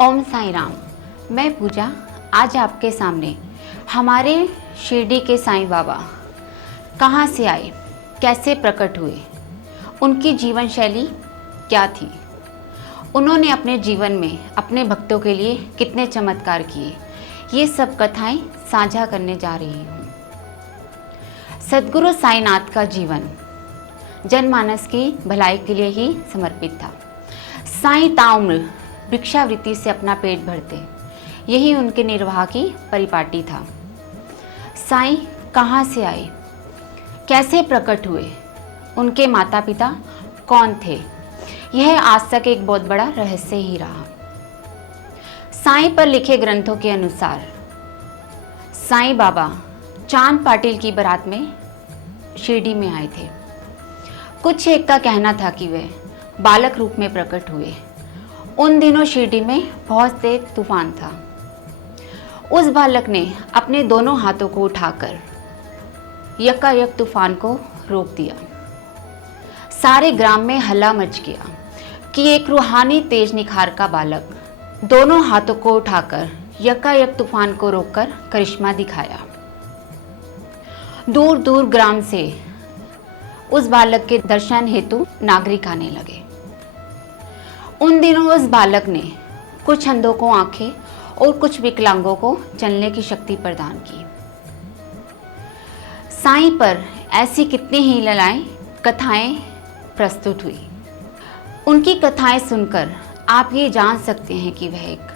ओम साई राम। मैं पूजा आज आपके सामने हमारे शिरडी के साईं बाबा कहाँ से आए, कैसे प्रकट हुए, उनकी जीवन शैली क्या थी, उन्होंने अपने जीवन में अपने भक्तों के लिए कितने चमत्कार किए, ये सब कथाएं साझा करने जा रही हूँ। सद्गुरु साईनाथ का जीवन जनमानस की भलाई के लिए ही समर्पित था। साईं ताउम्र भिक्षावृत्ति से अपना पेट भरते, यही उनके निर्वाह की परिपाटी था। साईं कहाँ से आए, कैसे प्रकट हुए, उनके माता पिता कौन थे, यह आज तक एक बहुत बड़ा रहस्य ही रहा। साईं पर लिखे ग्रंथों के अनुसार साईं बाबा चांद पाटिल की बारात में शिरडी में आए थे। कुछ एक का कहना था कि वे बालक रूप में प्रकट हुए। उन दिनों शिरडी में बहुत तेज तूफान था। उस बालक ने अपने दोनों हाथों को उठाकर यकायक तूफान को रोक दिया। सारे ग्राम में हल्ला मच गया कि एक रूहानी तेज निखार का बालक दोनों हाथों को उठाकर यकायक तूफान को रोककर करिश्मा दिखाया। दूर दूर ग्राम से उस बालक के दर्शन हेतु नागरिक आने लगे। उन दिनों उस बालक ने कुछ अंधों को आंखें और कुछ विकलांगों को चलने की शक्ति प्रदान की। साईं पर ऐसी कितनी ही लीलाएं कथाएं प्रस्तुत हुई। उनकी कथाएं सुनकर आप ये जान सकते हैं कि वह एक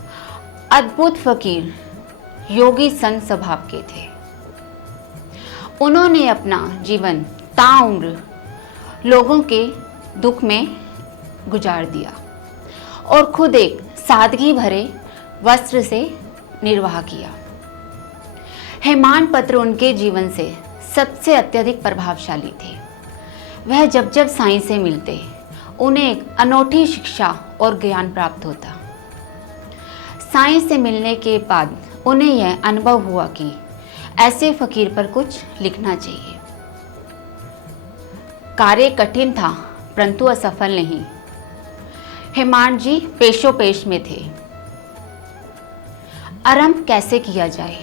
अद्भुत फकीर योगी संत स्वभाव के थे। उन्होंने अपना जीवन ताउम्र लोगों के दुख में गुजार दिया और खुद एक सादगी भरे वस्त्र से निर्वाह किया। हेमान पत्र उनके जीवन से सबसे अत्यधिक प्रभावशाली थे। वह जब जब साईं से मिलते उन्हें एक अनोखी शिक्षा और ज्ञान प्राप्त होता। साईं से मिलने के बाद उन्हें यह अनुभव हुआ कि ऐसे फकीर पर कुछ लिखना चाहिए। कार्य कठिन था परंतु असफल नहीं। हेमान जी पेशो पेश में थे। आरंभ कैसे किया जाए,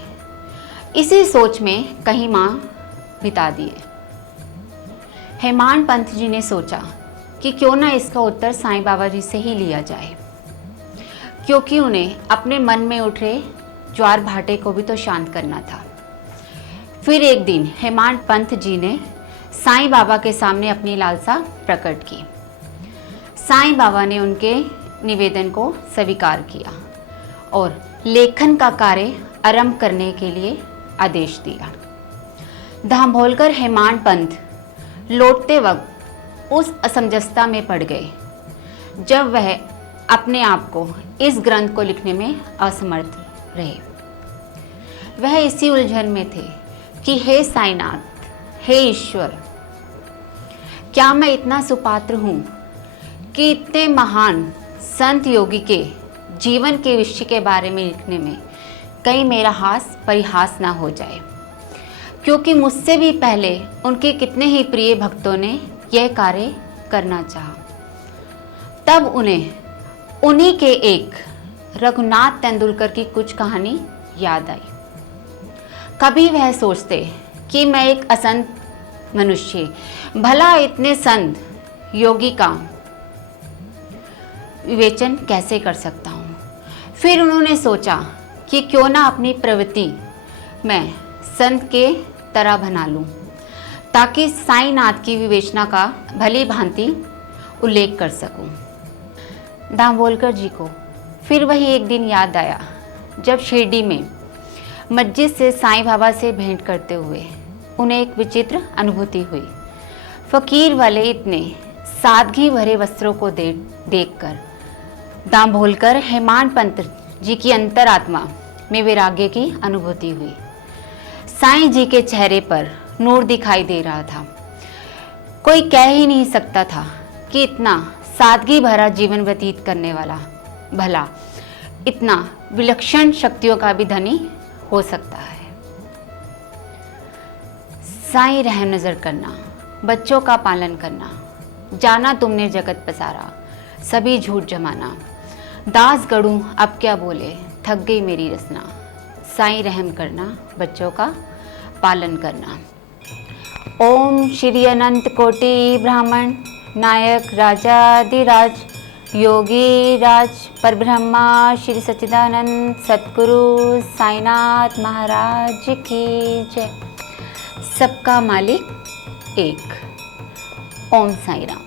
इसी सोच में कहीं माह बिता दिए। हेमान पंत जी ने सोचा कि क्यों ना इसका उत्तर साईं बाबा जी से ही लिया जाए, क्योंकि उन्हें अपने मन में उठ रहे ज्वार भाटे को भी तो शांत करना था। फिर एक दिन हेमान पंत जी ने साईं बाबा के सामने अपनी लालसा प्रकट की। साईं बाबा ने उनके निवेदन को स्वीकार किया और लेखन का कार्य आरंभ करने के लिए आदेश दिया। दाभोलकर हेमान पंत लौटते वक्त उस असमंजसता में पड़ गए जब वह अपने आप को इस ग्रंथ को लिखने में असमर्थ रहे। वह इसी उलझन में थे कि हे साईनाथ, हे ईश्वर, क्या मैं इतना सुपात्र हूँ कि इतने महान संत योगी के जीवन के विषय के बारे में लिखने में कहीं मेरा परिहास ना हो जाए, क्योंकि मुझसे भी पहले उनके कितने ही प्रिय भक्तों ने यह कार्य करना चाहा। तब उन्हें उन्हीं के एक रघुनाथ तेंदुलकर की कुछ कहानी याद आई। कभी वह सोचते कि मैं एक असंत मनुष्य भला इतने संत योगी का विवेचन कैसे कर सकता हूँ। फिर उन्होंने सोचा कि क्यों ना अपनी प्रवृत्ति मैं संत के तरह बना लूँ, ताकि साईनाथ की विवेचना का भली भांति उल्लेख कर सकूँ। दाभोलकर जी को फिर वही एक दिन याद आया जब शिरडी में मस्जिद से साईं बाबा से भेंट करते हुए उन्हें एक विचित्र अनुभूति हुई। फकीर वाले इतने सादगी भरे वस्त्रों को देखकर दाभोलकर हेमान पंत जी की अंतरात्मा में वैराग्य की अनुभूति हुई। साईं जी के चेहरे पर नूर दिखाई दे रहा था। कोई कह ही नहीं सकता था कि इतना सादगी भरा जीवन व्यतीत करने वाला भला इतना विलक्षण शक्तियों का भी धनी हो सकता है। साईं रहम नजर करना, बच्चों का पालन करना, जाना तुमने जगत पसारा, सभी झूठ जमाना, दास गढ़ूं अब क्या बोले, थक गई मेरी रचना। साईं रहम करना, बच्चों का पालन करना। ओम श्री अनंत कोटि ब्राह्मण नायक राजाधिराज योगी राज परब्रह्मा श्री सच्चिदानंद सतगुरु साईनाथ महाराज की जय। सबका मालिक एक। ओम साई राम।